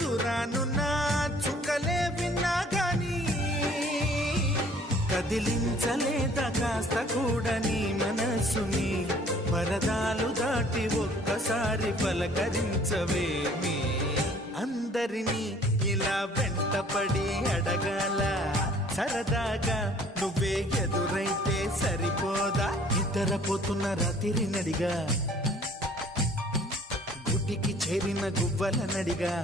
దురానున్న చుక్కలే విన్నా గాని కదిలించలేదా కాస్త కూడా నీ మనసుని పరదాలు దాటి ఒక్కసారి పలకరించవేమి అందరినీ ఇలా వెంటపడి అడగాల సరదాగా నువ్వే ఎదురైతే సరిపోదా నిద్రపోతున్న రాత్రి నడిగా గుడికి చేరిన గువ్వల నడిగా